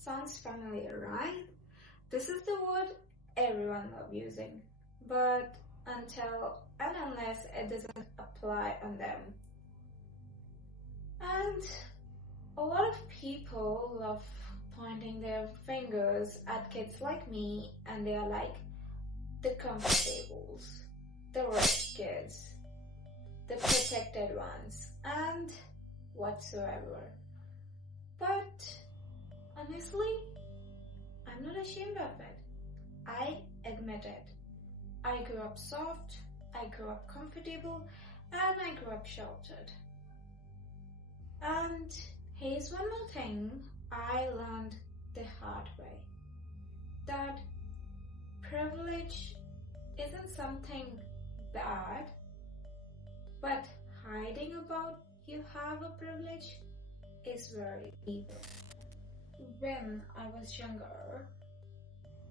Sounds familiar, right? This is the word everyone loves using, but until and unless it doesn't apply on them. And a lot of people love pointing their fingers at kids like me, and they are like the comfortables, the rich kids, the protected ones, and whatsoever. But honestly, I'm not ashamed of it. I admit it. I grew up soft, I grew up comfortable, and I grew up sheltered. And here's one more thing I learned the hard way. That privilege isn't something bad, but hiding about you have a privilege is very evil. When I was younger,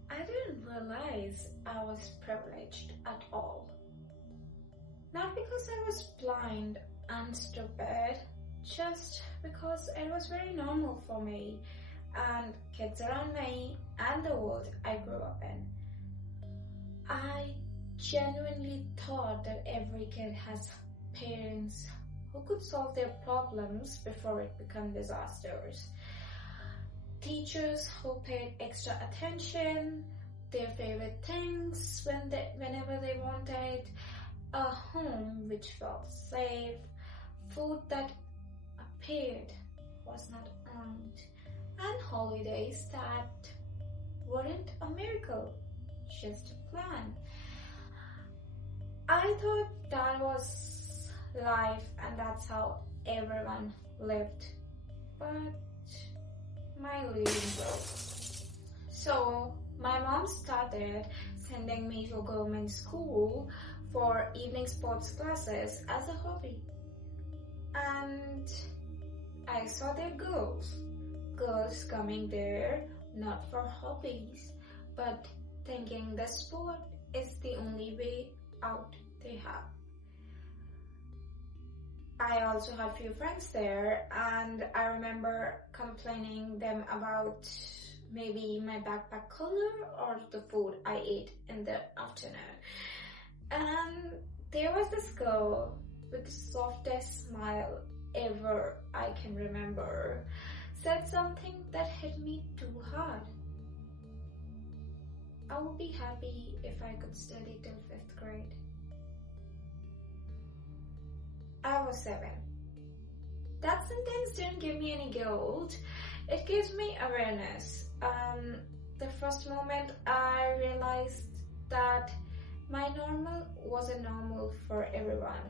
I didn't realize I was privileged at all. Not because I was blind and stupid, just because it was very normal for me and kids around me and the world I grew up in. I genuinely thought that every kid has parents who could solve their problems before it became disasters. Teachers who paid extra attention, their favorite things whenever they wanted, a home which felt safe, food that appeared was not earned, and holidays that weren't a miracle, just a plan. I thought that was life and that's how everyone lived. But my leading broke. So my mom started sending me to government school for evening sports classes as a hobby. And I saw their girls coming there not for hobbies, but thinking the sport is the only way out they have. I also had few friends there, and I remember complaining them about maybe my backpack color or the food I ate in the afternoon. And there was this girl with the softest smile ever I can remember said something that hit me too hard. I would be happy if I could study till 5th grade. I was 7. That sentence didn't give me any guilt. It gives me awareness. The first moment I realized that my normal wasn't normal for everyone.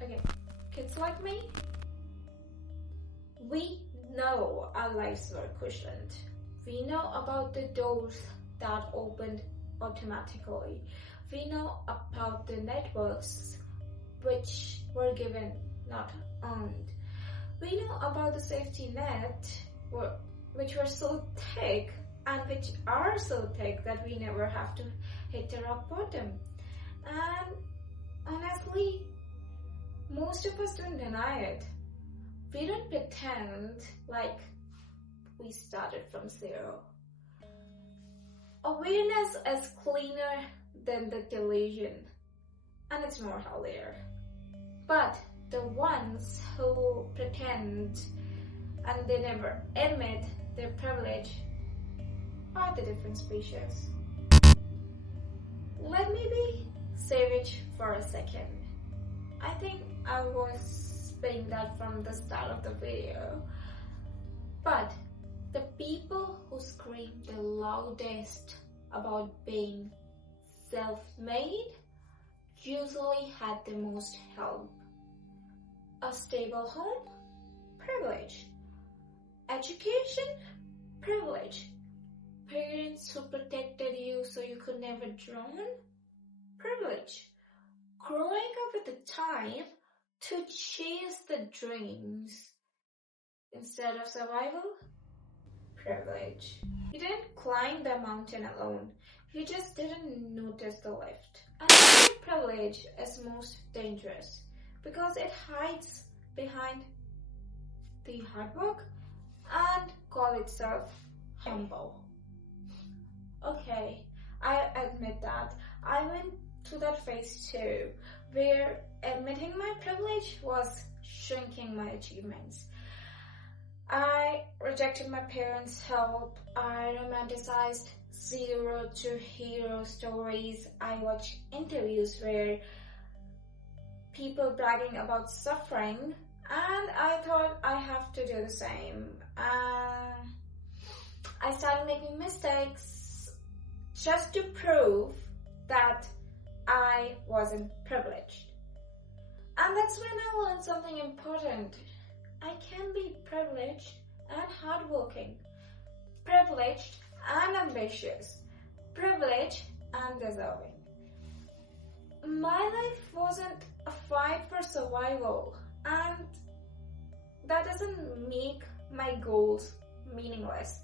Okay, kids like me, we know our lives were cushioned. We know about the doors that opened automatically. We know about the networks which were given, not earned. We know about the safety net which were so thick and which are so thick that we never have to hit the rock bottom. And honestly, most of us don't deny it. We don't pretend like we started from zero. Awareness is cleaner than the delusion, and it's more healthier. But the ones who pretend and they never admit their privilege are the different species. Let me be savage for a second. I think I was saying that from the start of the video. But the people who scream the loudest about being self-made usually had the most help. A stable home? Privilege. Education? Privilege. Parents who protected you so you could never drown? Privilege. Growing up with the time to chase the dreams instead of survival? Privilege. You didn't climb the mountain alone. You just didn't notice the lift. And I think privilege is most dangerous because it hides behind the hard work and quality call itself humble. Okay, I admit that. I went through that phase too, where admitting my privilege was shrinking my achievements. I rejected my parents' help. I romanticized zero to hero stories. I watched interviews where people bragging about suffering, and I thought I have to do the same. I started making mistakes just to prove that I wasn't privileged. And that's when I learned something important. I can be privileged and hardworking, privileged and ambitious, privileged and deserving. My life wasn't a fight for survival, and that doesn't make my goals meaningless.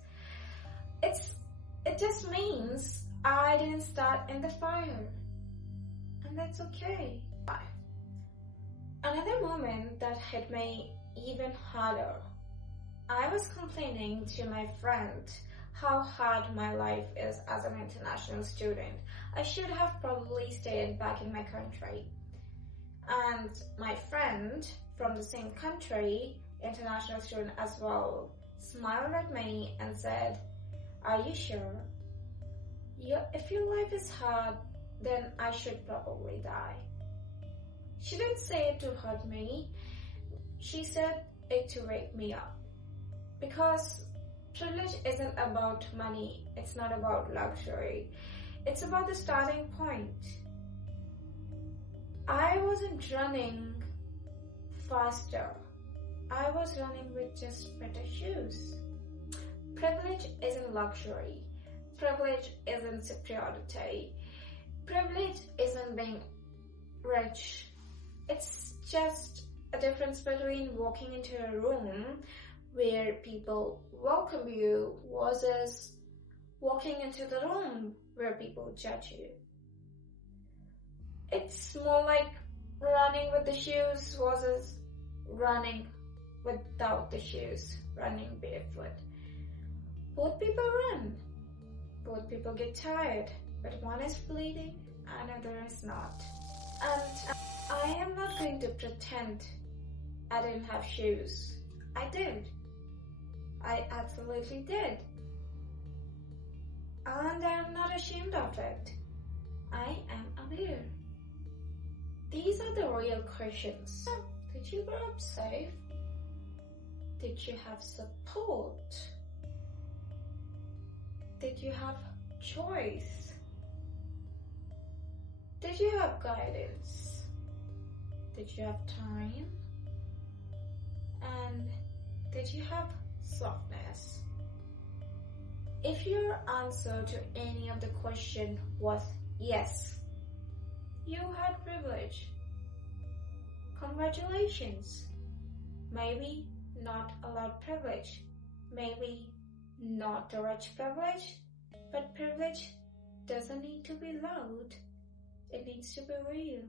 It just means I didn't start in the fire, and that's okay. Another moment that hit me even harder. I was complaining to my friend how hard my life is as an international student. I should have probably stayed back in my country. And my friend from the same country, international student as well, smiled at me and said, "Are you sure? If your life is hard, then I should probably die." She didn't say it to hurt me. She said it to wake me up. Because privilege isn't about money. It's not about luxury. It's about the starting point. I wasn't running faster. I was running with just better shoes. Privilege isn't luxury. Privilege isn't superiority. Privilege isn't being rich. It's just a difference between walking into a room where people welcome you versus walking into the room where people judge you. It's more like running with the shoes versus running without the shoes, running barefoot. Both people run. Both people get tired, but one is bleeding and another is not. And I am not going to pretend I didn't have shoes. I did. I absolutely did. And I am not ashamed of it. I am aware. These are the real questions. Did you grow up safe? Did you have support? Did you have choice? Did you have guidance? Did you have time? And did you have softness? If your answer to any of the question was yes, you had privilege. Congratulations. Maybe not a lot privilege. Maybe not a rich privilege. But privilege doesn't need to be loud. It needs to be real.